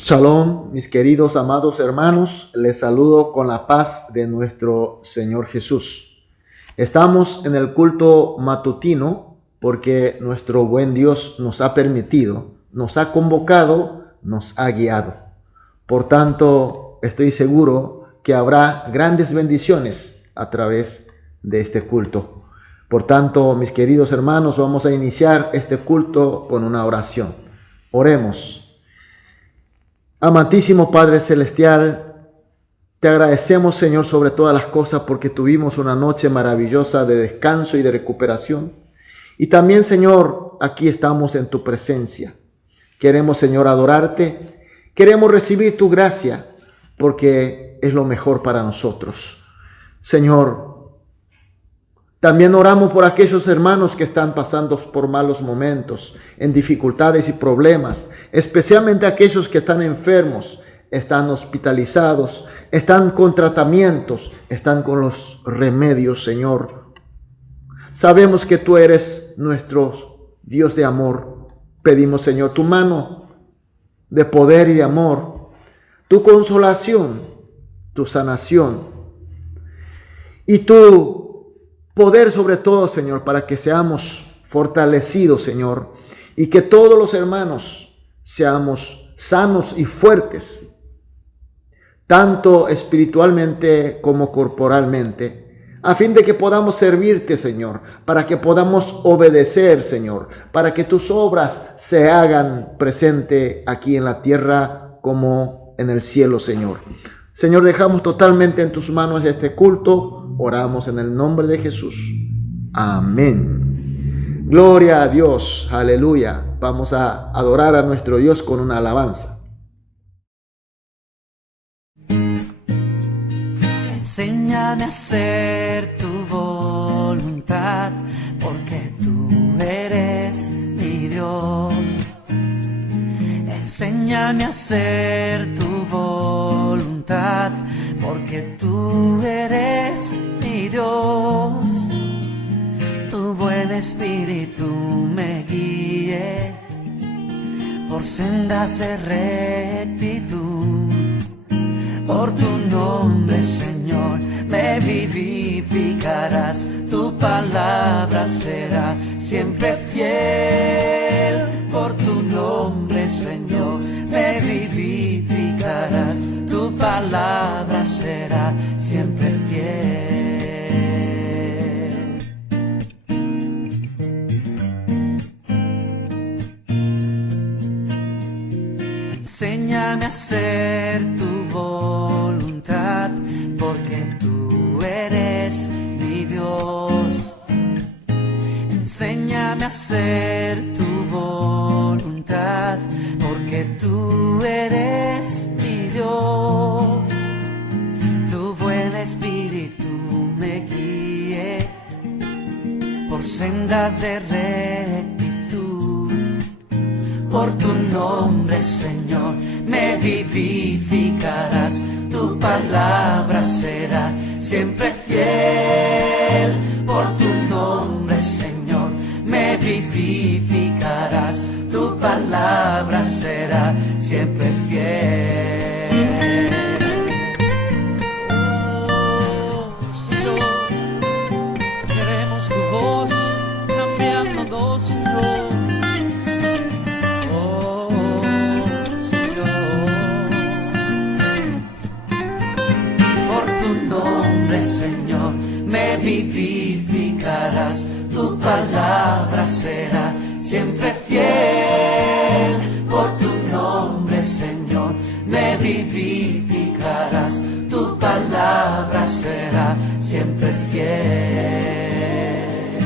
Shalom, mis queridos amados hermanos, les saludo con la paz de nuestro Señor Jesús. Estamos en el culto matutino porque nuestro buen Dios nos ha permitido, nos ha convocado, nos ha guiado. Por tanto, estoy seguro que habrá grandes bendiciones a través de este culto. Por tanto, mis queridos hermanos, vamos a iniciar este culto con una oración. Oremos. Amantísimo Padre Celestial, te agradecemos, Señor, sobre todas las cosas porque tuvimos una noche maravillosa de descanso y de recuperación. Y también, Señor, aquí estamos en tu presencia. Queremos, Señor, adorarte. Queremos recibir tu gracia porque es lo mejor para nosotros. Señor, también oramos por aquellos hermanos que están pasando por malos momentos, en dificultades y problemas, especialmente aquellos que están enfermos, están hospitalizados, están con tratamientos, están con los remedios, Señor. Sabemos que tú eres nuestro Dios de amor. Pedimos, Señor, tu mano de poder y de amor, tu consolación, tu sanación y tu poder sobre todo, Señor, para que seamos fortalecidos, Señor, y que todos los hermanos seamos sanos y fuertes, tanto espiritualmente como corporalmente, a fin de que podamos servirte, Señor, para que podamos obedecer, Señor, para que tus obras se hagan presente aquí en la tierra como en el cielo, Señor. Señor, dejamos totalmente en tus manos este culto. Oramos en el nombre de Jesús. Amén. Gloria a Dios. Aleluya. Vamos a adorar a nuestro Dios con una alabanza. Enséñame a hacer tu voluntad, porque tú eres mi Dios. Enséñame a hacer tu voluntad, porque tú eres mi Dios. Tu buen espíritu me guíe por sendas de rectitud. Por tu nombre, Señor, me vivificarás. Tu palabra será siempre fiel. Por tu nombre, Señor, me vivificarás. Tu palabra será siempre fiel. Enséñame a hacer tu voluntad, porque tú eres mi Dios. Enséñame a hacer tu voluntad, porque tú eres mi Dios. Tu buen espíritu me guíe por sendas de rectitud. Por tu nombre, Señor, me vivificarás. Tu palabra será siempre fiel. Por tu nombre, Señor, me vivificarás. Tu palabra será siempre fiel. Oh, Señor, queremos tu voz cambiándonos, Señor. Señor, me vivificarás. Tu palabra será siempre fiel. Por tu nombre, Señor, me vivificarás. Tu palabra será siempre fiel.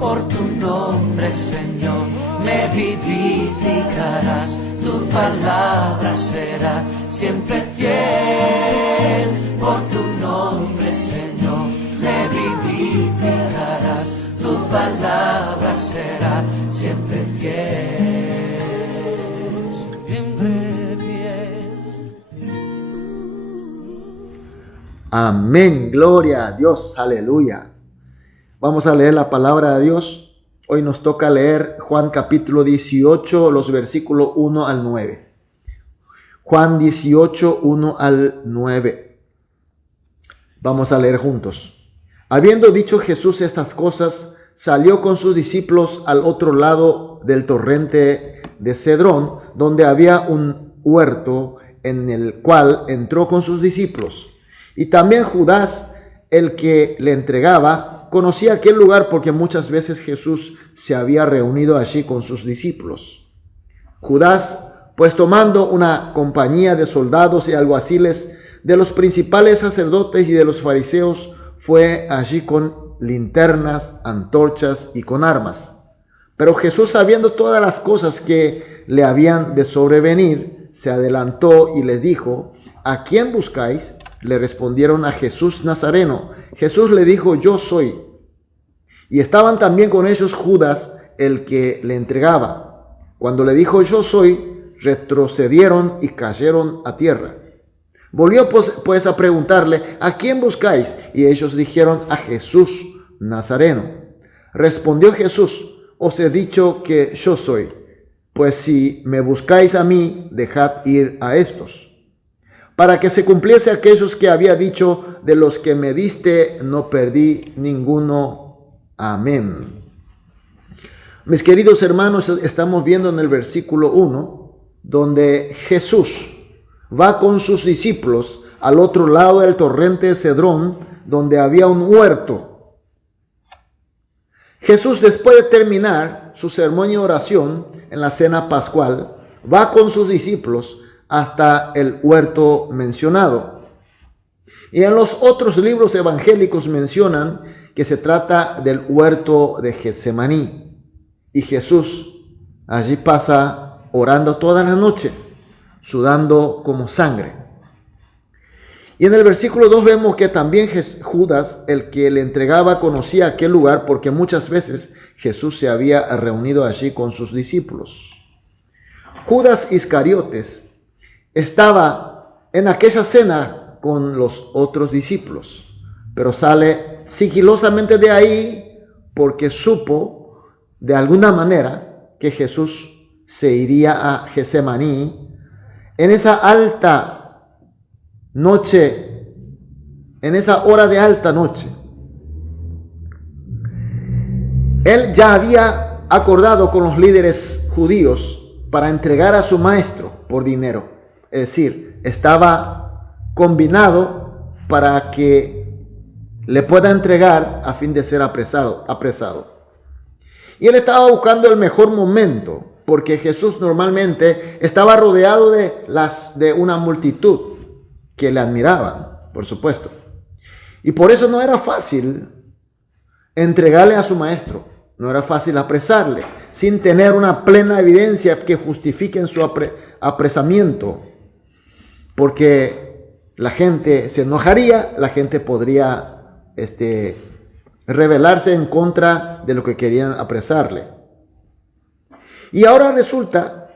Por tu nombre, Señor, me vivificarás. Tu palabra será siempre fiel. Por tu nombre, Señor, me vivificarás. Tu palabra será siempre fiel. Siempre fiel. Amén. Gloria a Dios. Aleluya. Vamos a leer la palabra de Dios Hoy nos toca leer Juan capítulo 18, los versículos 1 al 9. Juan 18, 1 al 9. Vamos a leer juntos. Habiendo dicho Jesús estas cosas, salió con sus discípulos al otro lado del torrente de Cedrón, donde había un huerto en el cual entró con sus discípulos. Y también Judas, el que le entregaba, conocía aquel lugar porque muchas veces Jesús se había reunido allí con sus discípulos. Judas, pues tomando una compañía de soldados y alguaciles de los principales sacerdotes y de los fariseos, fue allí con linternas, antorchas y con armas. Pero Jesús, sabiendo todas las cosas que le habían de sobrevenir, se adelantó y les dijo: ¿A quién buscáis? Le respondieron: a Jesús Nazareno. Jesús le dijo: yo soy. Y estaban también con ellos Judas, el que le entregaba. Cuando le dijo: yo soy, retrocedieron y cayeron a tierra. Volvió pues a preguntarle: ¿a quién buscáis? Y ellos dijeron: a Jesús Nazareno. Respondió Jesús: os he dicho que yo soy. Pues si me buscáis a mí, dejad ir a estos. Para que se cumpliese aquellos que había dicho: de los que me diste no perdí ninguno. Amén. Mis queridos hermanos, estamos viendo en el versículo 1, donde Jesús va con sus discípulos al otro lado del torrente de Cedrón, donde había un huerto. Jesús, después de terminar su sermón y oración en la cena pascual, va con sus discípulos hasta el huerto mencionado. Y en los otros libros evangélicos mencionan que se trata del huerto de Getsemaní. Y Jesús allí pasa orando todas las noches, sudando como sangre. Y en el versículo 2 vemos que también Judas, el que le entregaba, conocía aquel lugar porque muchas veces Jesús se había reunido allí con sus discípulos. Judas Iscariotes estaba en aquella cena con los otros discípulos, pero sale sigilosamente de ahí porque supo de alguna manera que Jesús se iría a Getsemaní en esa alta noche, en esa hora de alta noche. Él ya había acordado con los líderes judíos para entregar a su maestro por dinero. Es decir, estaba combinado para que le pueda entregar a fin de ser apresado. Y él estaba buscando el mejor momento, porque Jesús normalmente estaba rodeado de una multitud que le admiraban, por supuesto. Y por eso no era fácil entregarle a su maestro, no era fácil apresarle, sin tener una plena evidencia que justifique su apresamiento, porque la gente se enojaría, la gente podría rebelarse en contra de lo que querían apresarle. Y ahora resulta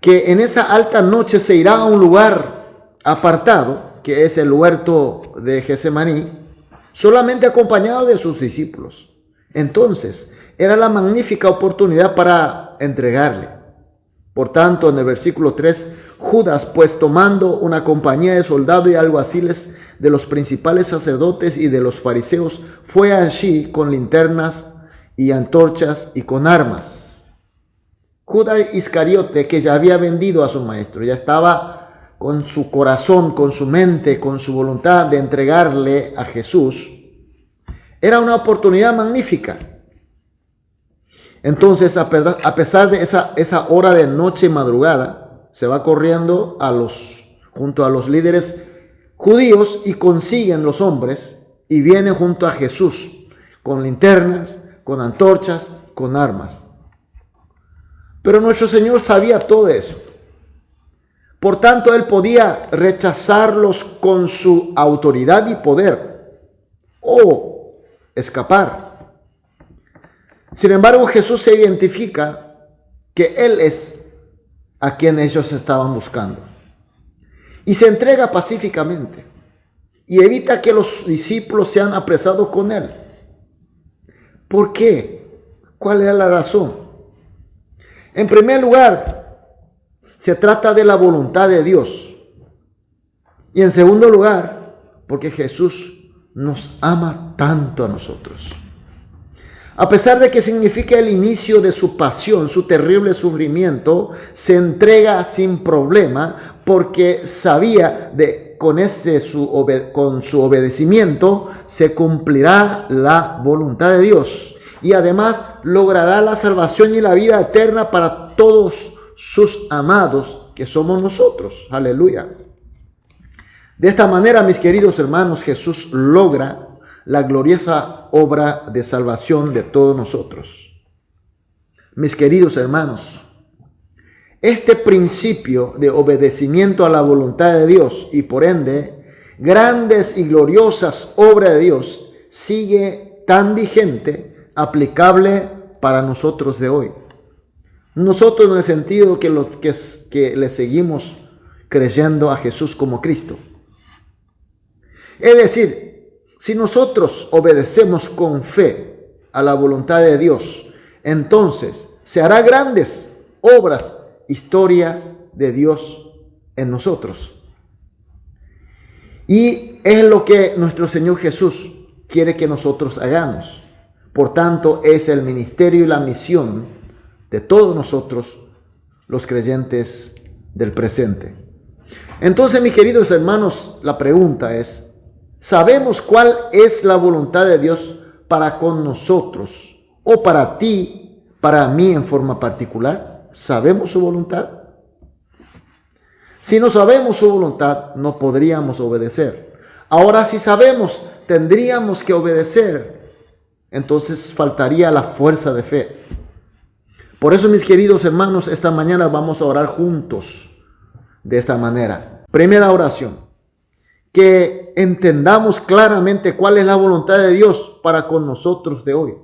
que en esa alta noche se irá a un lugar apartado, que es el huerto de Getsemaní, solamente acompañado de sus discípulos. Entonces, era la magnífica oportunidad para entregarle. Por tanto, en el versículo 3, Judas, pues tomando una compañía de soldados y alguaciles de los principales sacerdotes y de los fariseos, fue allí con linternas y antorchas y con armas. Judas Iscariote, que ya había vendido a su maestro, ya estaba con su corazón, con su mente, con su voluntad de entregarle a Jesús, era una oportunidad magnífica. Entonces, a pesar de esa hora de noche y madrugada, se va corriendo junto a los líderes judíos y consiguen los hombres y viene junto a Jesús con linternas, con antorchas, con armas. Pero nuestro Señor sabía todo eso. Por tanto, Él podía rechazarlos con su autoridad y poder o escapar. Sin embargo, Jesús se identifica que Él es a quien ellos estaban buscando. Y se entrega pacíficamente y evita que los discípulos sean apresados con Él. ¿Por qué? ¿Cuál es la razón? En primer lugar, se trata de la voluntad de Dios. Y en segundo lugar, porque Jesús nos ama tanto a nosotros. A pesar de que significa el inicio de su pasión, su terrible sufrimiento, se entrega sin problema porque sabía de con su obedecimiento se cumplirá la voluntad de Dios y además logrará la salvación y la vida eterna para todos sus amados que somos nosotros. Aleluya. De esta manera, mis queridos hermanos, Jesús logra la gloriosa obra de salvación de todos nosotros. Mis queridos hermanos, este principio de obedecimiento a la voluntad de Dios y por ende grandes y gloriosas obras de Dios sigue tan vigente, aplicable para nosotros de hoy. Nosotros en el sentido que le seguimos creyendo a Jesús como Cristo. Es decir, si nosotros obedecemos con fe a la voluntad de Dios, entonces se hará grandes obras, historias de Dios en nosotros. Y es lo que nuestro Señor Jesús quiere que nosotros hagamos. Por tanto, es el ministerio y la misión de todos nosotros, los creyentes del presente. Entonces, mis queridos hermanos, la pregunta es, ¿sabemos cuál es la voluntad de Dios para con nosotros o para ti, para mí en forma particular? ¿Sabemos su voluntad? Si no sabemos su voluntad, no podríamos obedecer. Ahora, si sabemos, tendríamos que obedecer. Entonces faltaría la fuerza de fe. Por eso, mis queridos hermanos, esta mañana vamos a orar juntos de esta manera. Primera oración. Que entendamos claramente cuál es la voluntad de Dios para con nosotros de hoy.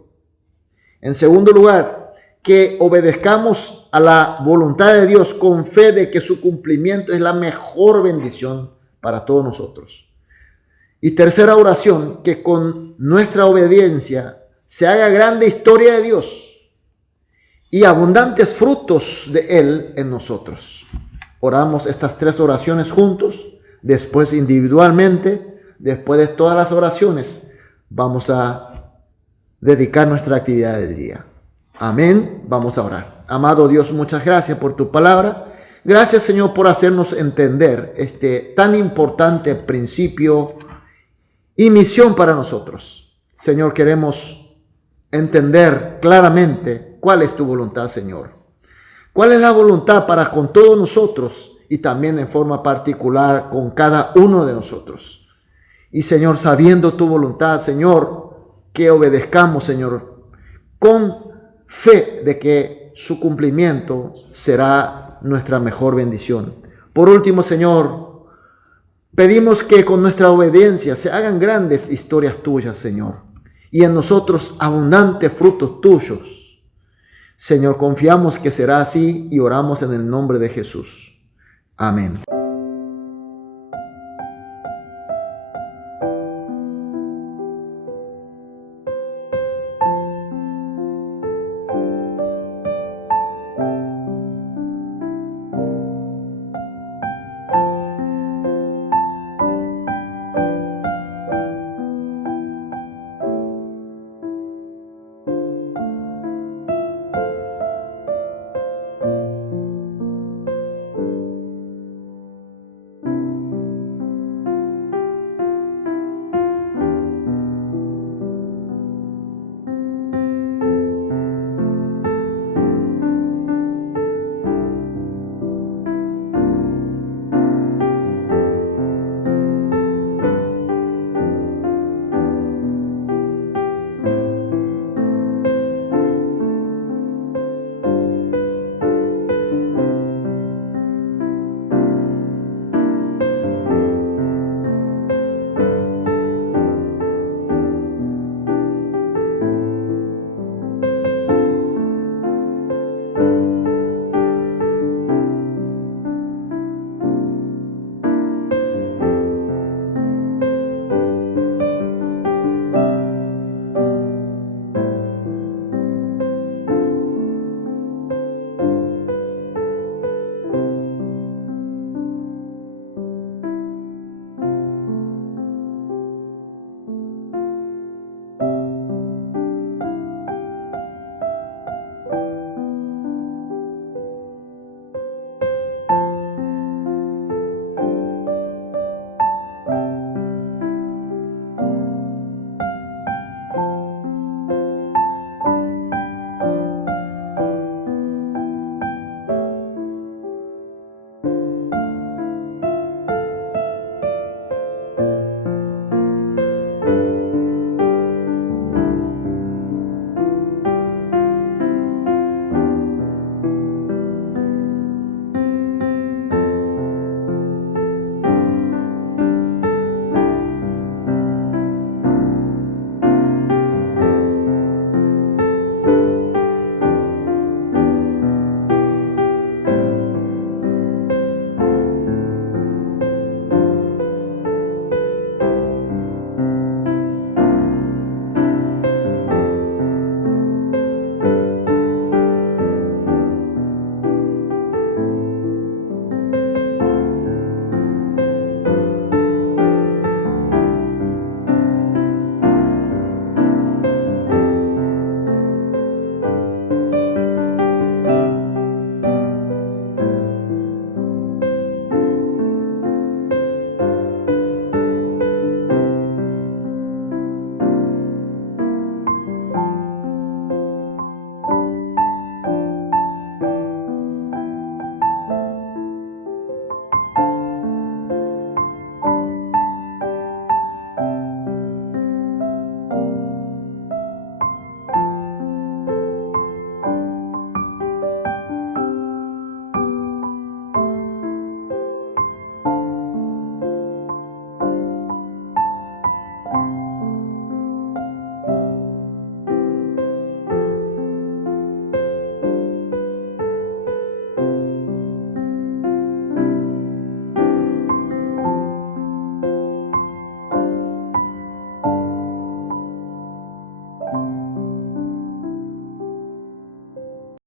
En segundo lugar, que obedezcamos a la voluntad de Dios con fe de que su cumplimiento es la mejor bendición para todos nosotros. Y tercera oración, que con nuestra obediencia se haga grande historia de Dios y abundantes frutos de Él en nosotros. Oramos estas tres oraciones juntos. Después individualmente, después de todas las oraciones, vamos a dedicar nuestra actividad del día. Amén. Vamos a orar. Amado Dios, muchas gracias por tu palabra. Gracias, Señor, por hacernos entender este tan importante principio y misión para nosotros. Señor, queremos entender claramente cuál es tu voluntad, Señor. ¿Cuál es la voluntad para con todos nosotros? Y también en forma particular con cada uno de nosotros. Y Señor, sabiendo tu voluntad, Señor, que obedezcamos, Señor, con fe de que su cumplimiento será nuestra mejor bendición. Por último, Señor, pedimos que con nuestra obediencia se hagan grandes historias tuyas, Señor, y en nosotros abundantes frutos tuyos. Señor, confiamos que será así y oramos en el nombre de Jesús. Amén.